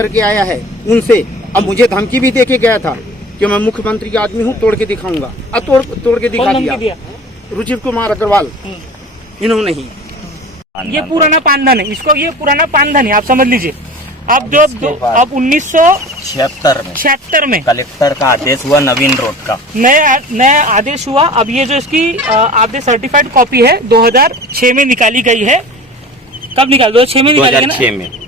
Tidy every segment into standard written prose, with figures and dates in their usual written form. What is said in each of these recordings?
करके आया है उनसे। अब मुझे धमकी भी देके गया था कि मैं मुख्यमंत्री का आदमी हूँ, तोड़ के दिखाऊंगा। तोड़ के दिखा दिया। रुचिर कुमार अग्रवाल इन्होंने ही। ये पुराना पानधन है, इसको ये पुराना पानधन है, आप समझ लीजिए। अब जो अब 1976 में कलेक्टर का आदेश हुआ नवीन रोड का, नया आदेश हुआ। अब ये जो इसकी आदेश सर्टिफाइड कॉपी है 2006 में निकाली गई है। कब निकाली? 2006 में निकाली है ना?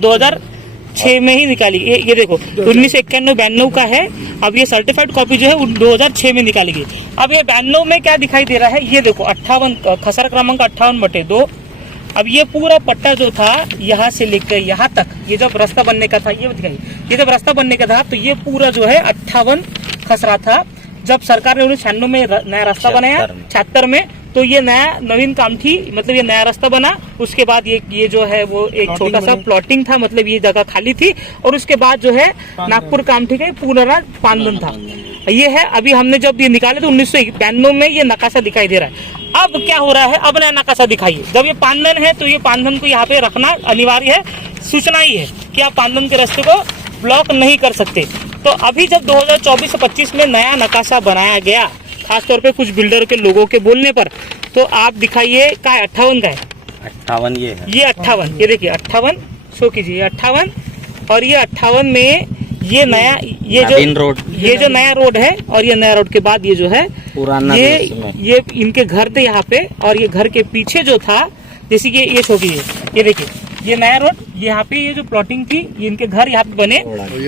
2006 में ही निकाली। ये देखो 1991-92 का है। अब ये सर्टिफाइड कॉपी जो है 2006 में निकाली गई। अब ये 92 में क्या दिखाई दे रहा है, ये देखो 58 खसरा क्रमांक 58/2। अब ये पूरा पट्टा जो था यहाँ से लेकर यहाँ तक, ये जब रास्ता बनने का था, ये दिखाइए, ये जब रास्ता बनने का था तो ये पूरा जो है 58 खसरा था। जब सरकार ने 1996 में नया रास्ता बनाया 76 में, तो ये नया नवीन कामठी, मतलब ये नया रास्ता बना। उसके बाद ये जो है वो एक छोटा सा प्लॉटिंग था, मतलब ये जगह खाली थी। और उसके बाद जो है नागपुर कामठी का पूरा पानधन था। ये है, अभी हमने जब ये निकाले तो 1992 में ये नकाशा दिखाई दे रहा है। अब क्या हो रहा है, अब नया नकाशा दिखाइए। जब ये पानधन है तो ये पानधन को यहाँ पे रखना अनिवार्य है, सूचना ही है कि आप पानधन के रास्ते को ब्लॉक नहीं कर सकते। तो अभी जब 2024-25 में नया नकाशा बनाया गया, खासतौर पे कुछ बिल्डर के लोगों के बोलने पर, तो आप दिखाइए का 58 का है, 58 ये है, ये 58, ये देखिए 58 शो कीजिए, 58। और ये 58 में ये नया ये जो नया रोड है, और ये नया रोड के बाद ये जो है पुराना, ये इनके घर थे यहाँ पे। और ये घर के पीछे जो था, जैसे कि ये शो कीजिए, ये देखिए ये नया रोड, यहाँ पे ये जो प्लॉटिंग थी, ये इनके घर यहाँ पे बने।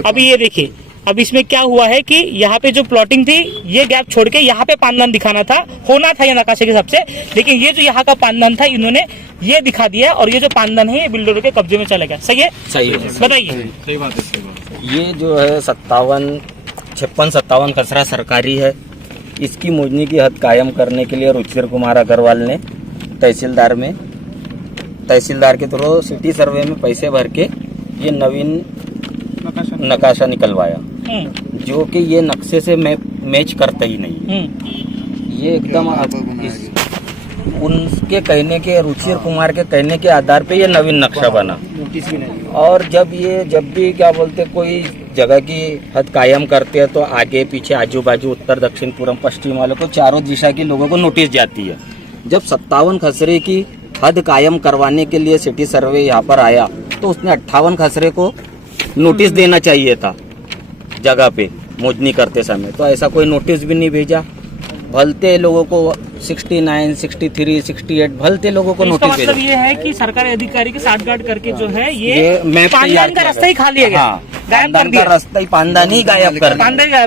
अभी ये देखिए, अब इसमें क्या हुआ है कि यहाँ पे जो प्लॉटिंग थी, ये गैप छोड़ के यहाँ पे पानधन दिखाना था, होना था ये नकाशे के हिसाब से। लेकिन ये जो यहाँ का पानधन था, इन्होंने ये दिखा दिया, और ये जो पानधन है ये बिल्डरों के कब्जे में चला गया। सही है? सही है, बताइए। सही बात है। ये जो है 56-57 खसरा सरकारी है। इसकी मुजनी की हद कायम करने के लिए रुचिर कुमार अग्रवाल ने तहसीलदार के थ्रू सिटी सर्वे में पैसे भर के ये नवीन नकाशा निकलवाया, जो कि ये नक्शे से मैच करता ही नहीं। ये एकदम उनके कहने के, रुचिर कुमार के कहने के आधार पे ये नवीन नक्शा बना। और जब भी क्या बोलते, कोई जगह की हद कायम करते हैं तो आगे पीछे आजू बाजू उत्तर दक्षिण पूर्व पश्चिम वालों को, चारों दिशा के लोगों को नोटिस जाती है। जब 57 खसरे की हद कायम करवाने के लिए सिटी सर्वे यहाँ पर आया, तो उसने 58 खसरे को नोटिस देना चाहिए था जगह पे मोजनी करते समय। तो ऐसा कोई नोटिस भी नहीं भेजा। भलते लोगों को 69, 63, 68 भलते लोगों को नोटिस भेजा। मतलब ये है कि सरकारी अधिकारी के साठगांठ करके जो है ये पानधन का रास्ता ही खा लिया गया, गायब कर दिया। रास्ता ही पानधन ही गायब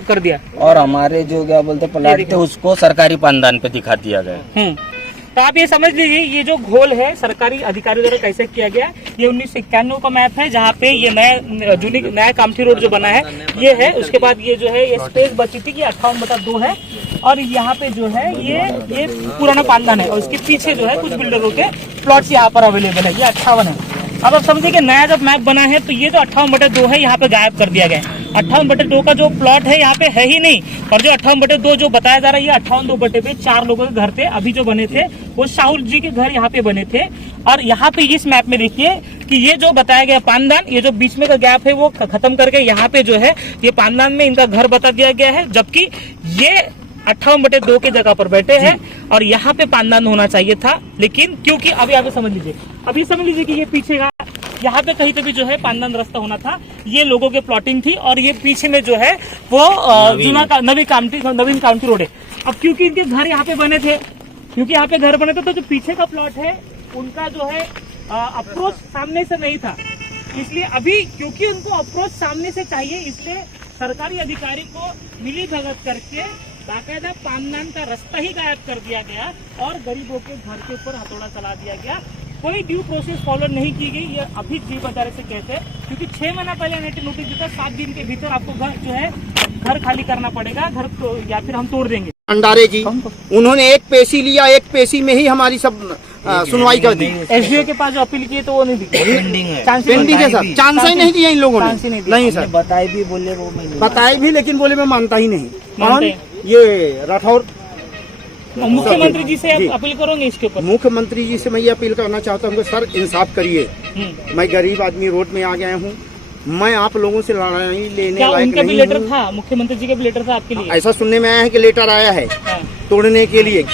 कर दिया। और हमारे जो क्या बोलते प्लाट थे, उसको सरकारी पानधन पे दिखा दिया गया। तो आप ये समझ लीजिए, ये जो घोल है सरकारी अधिकारियों द्वारा कैसे किया गया। ये 1991 का मैप है, जहाँ पे ये नया कामठी रोड जो बना है ये है। उसके बाद ये जो है ये स्पेस बची थी कि 58/2 है। और यहाँ पे जो है ये पुराना पानधन है, और इसके पीछे जो है कुछ बिल्डरों के प्लॉट्स यहाँ पर अवेलेबल है। ये 58 है। अब आप समझिए कि नया जब मैप बना है तो ये जो 58/2 है यहाँ पे गायब कर दिया गया है। 58/2 का जो प्लॉट है यहाँ पे है ही नहीं। और जो 58/2 जो बताया जा रहा है, ये 58/2 लोगों के घर थे। अभी जो बने थे वो शाहुल जी के घर यहाँ पे बने थे। और यहाँ पे इस मैप में देखिए कि ये जो बताया गया पानधन, ये जो बीच में का गैप है वो खत्म करके यहाँ पे जो है ये पानधन में इनका घर बता दिया गया है। जबकि ये 58/2 की जगह पर बैठे हैं, और यहाँ पे पानधन होना चाहिए था। लेकिन क्योंकि अभी आप समझ लीजिए कि ये पीछे का यहाँ पे कहीं पे भी जो है पानधन रास्ता होना था, ये लोगों के प्लॉटिंग थी। और ये पीछे में जो है वो नवीन कामठी रोड है। अब क्योंकि इनके घर यहाँ पे बने थे, तो जो पीछे का प्लॉट है उनका जो है अप्रोच सामने से नहीं था। इसलिए अभी क्योंकि उनको अप्रोच सामने से चाहिए, इसलिए सरकारी अधिकारी को मिली भगत करके बाकायदा पानधन का रास्ता ही गायब कर दिया गया, और गरीबों के घर के ऊपर हथौड़ा चला दिया गया। कोई ड्यू प्रोसेस फॉलो नहीं की गई। ये अभी जी बाजार से कहते हैं, क्योंकि 6 महीना पहले एनआईटी नोटिस देता, 7 दिन के भीतर आपको घर खाली करना पड़ेगा, घर तो या फिर हम तोड़ देंगे। भंडारे जी उन्होंने एक पेशी लिया, एक पेशी में ही हमारी सब सुनवाई कर दी। एसडीओ के पास जो अपील किए तो वो नहीं दी, पेंडिंग है सर। चांस ही नहीं दिया इन लोगों ने। नहीं सर, बताए भी लेकिन बोले मैं मानता ही नहीं। कौन? ये राठौर। मुख्यमंत्री जी से आप अपील करोगे इसके ऊपर? मुख्यमंत्री जी से मैं ये अपील करना चाहता हूँ कि सर इंसाफ करिए। मैं गरीब आदमी रोड में आ गया हूँ, मैं आप लोगों से लड़ाई लेने क्या लायक उनका भी नहीं लेटर हूँ। था, मुख्यमंत्री जी का भी लेटर था आपके लिए? ऐसा सुनने में आया है कि लेटर आया है हाँ, तोड़ने के लिए,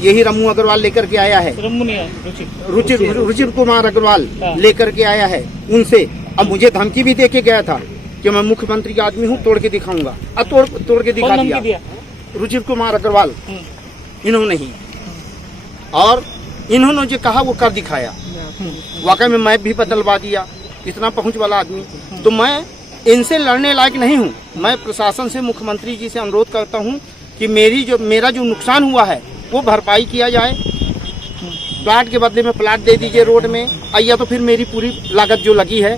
यही रमू अग्रवाल लेकर के आया है, रम्मू ने रुचिर कुमार अग्रवाल हाँ। लेकर के आया है उनसे। अब मुझे धमकी भी दे के गया था कि मैं मुख्यमंत्री का आदमी हूँ, तोड़ के दिखाऊंगा। अब तोड़ के दिखा कौन धमकी दिया, दिया? रुचिर कुमार अग्रवाल हम्म, इन्होंने ही, और इन्होंने जो कहा वो कर दिखाया। वाकई में मैप भी बदलवा दिया, इतना पहुंच वाला आदमी। तो मैं इनसे लड़ने लायक नहीं हूं। मैं प्रशासन से, मुख्यमंत्री जी से अनुरोध करता हूं कि मेरा जो नुकसान हुआ है वो भरपाई किया जाए। प्लाट के बदले में प्लाट दे दीजिए रोड में, या तो फिर मेरी पूरी लागत जो लगी है